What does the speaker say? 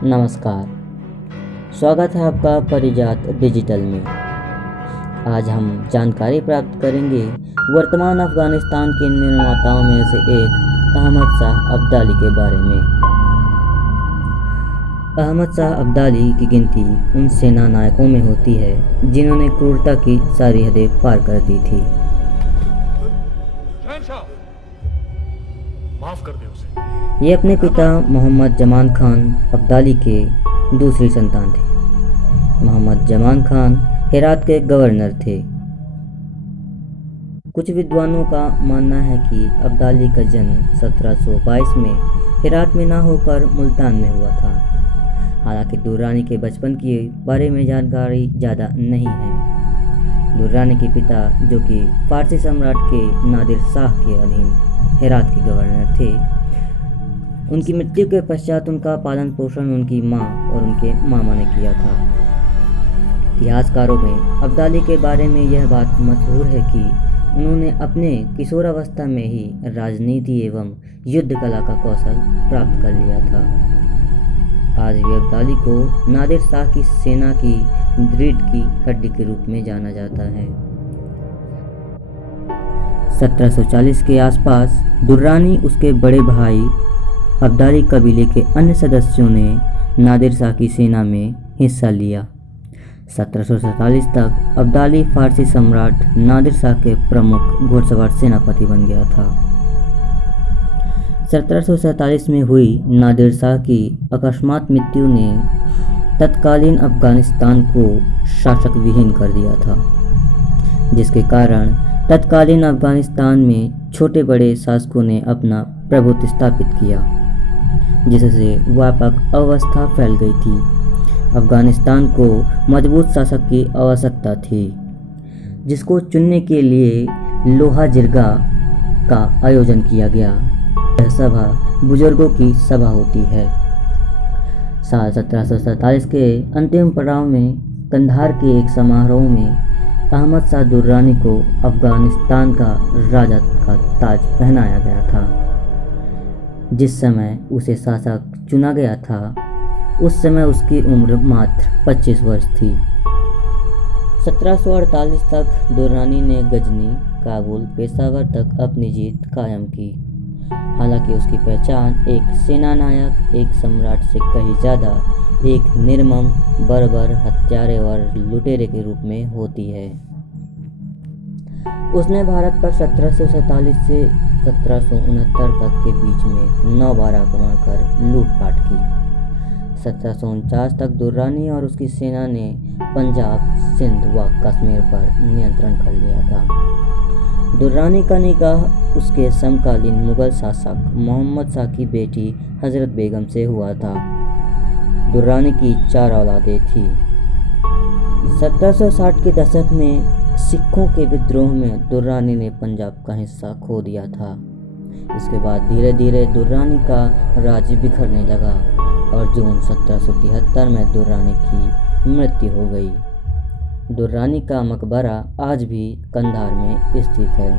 नमस्कार। स्वागत है आपका परिजात डिजिटल में। आज हम जानकारी प्राप्त करेंगे वर्तमान अफ़गानिस्तान के निर्माताओं में से एक अहमद शाह अब्दाली के बारे में। अहमद शाह अब्दाली की गिनती उन सेना नायकों में होती है जिन्होंने क्रूरता की सारी हदें पार कर दी थी। माफ कर दे उसे। ये अपने पिता मोहम्मद जमान खान अब्दाली के दूसरी संतान थे। मोहम्मद जमान खान हेरात के गवर्नर थे। कुछ विद्वानों का मानना है कि अब्दाली का जन्म 1722 में हेरात में ना होकर मुल्तान में हुआ था। हालांकि दुर्रानी के बचपन के बारे में जानकारी ज़्यादा नहीं है। दुर्रानी के पिता, जो कि फारसी सम्राट के नादिर शाह के अधीन हेरात के गवर्नर थे, उनकी मृत्यु के पश्चात उनका पालन पोषण उनकी माँ और उनके मामा ने किया था। इतिहासकारों में अब्दाली के बारे में यह बात मशहूर है कि उन्होंने अपने किशोरावस्था में ही राजनीति एवं युद्ध कला का कौशल प्राप्त कर लिया था। आज भी अब्दाली को नादिर शाह की सेना की रीढ़ की हड्डी के रूप में जाना जाता है। 1740 के आसपास दुर्रानी, उसके बड़े भाई अब्दाली कबीले के अन्य सदस्यों ने नादिर शाह की सेना में हिस्सा लिया। 1747 तक अब्दाली फारसी सम्राट नादिर शाह के प्रमुख घुड़सवार सेनापति बन गया था। 1747 में हुई नादिर शाह की अकस्मात मृत्यु ने तत्कालीन अफगानिस्तान को शासक विहीन कर दिया था, जिसके कारण तत्कालीन अफगानिस्तान में छोटे बड़े शासकों ने अपना प्रभुत्व स्थापित किया, जिससे व्यापक अवस्था फैल गई थी। अफगानिस्तान को मजबूत शासक की आवश्यकता थी, जिसको चुनने के लिए लोहा जिरगा का आयोजन किया गया। यह सभा बुजुर्गों की सभा होती है। साल 1747 के अंतिम पड़ाव में कंधार के एक समारोह में अहमद शाह दुर्रानी को अफगानिस्तान का राजा का ताज पहनाया गया था। जिस समय उसे शासक चुना गया था, उस समय उसकी उम्र मात्र 25 वर्ष थी। 1748 तक दुर्रानी ने गजनी, काबुल, पेशावर तक अपनी जीत कायम की। हालांकि उसकी पहचान एक सेनानायक, एक सम्राट से कहीं ज़्यादा एक निर्मम, बर्बर, हत्यारे और लुटेरे के रूप में होती है। उसने भारत पर 1747 से 1769 तक के बीच में 9 बार आक्रमण कर लूटपाट की। 1749 तक दुर्रानी और उसकी सेना ने पंजाब, सिंध व कश्मीर पर नियंत्रण कर लिया था। दुर्रानी का निकाह उसके समकालीन मुगल शासक मोहम्मद शाह की बेटी हजरत बेगम से हुआ था। दुर्रानी की 4 औलादें थीं। 1760 के दशक में सिखों के विद्रोह में दुर्रानी ने पंजाब का हिस्सा खो दिया था। इसके बाद धीरे धीरे दुर्रानी का राज्य बिखरने लगा और जून 1773 में दुर्रानी की मृत्यु हो गई। दुर्रानी का मकबरा आज भी कंधार में स्थित है।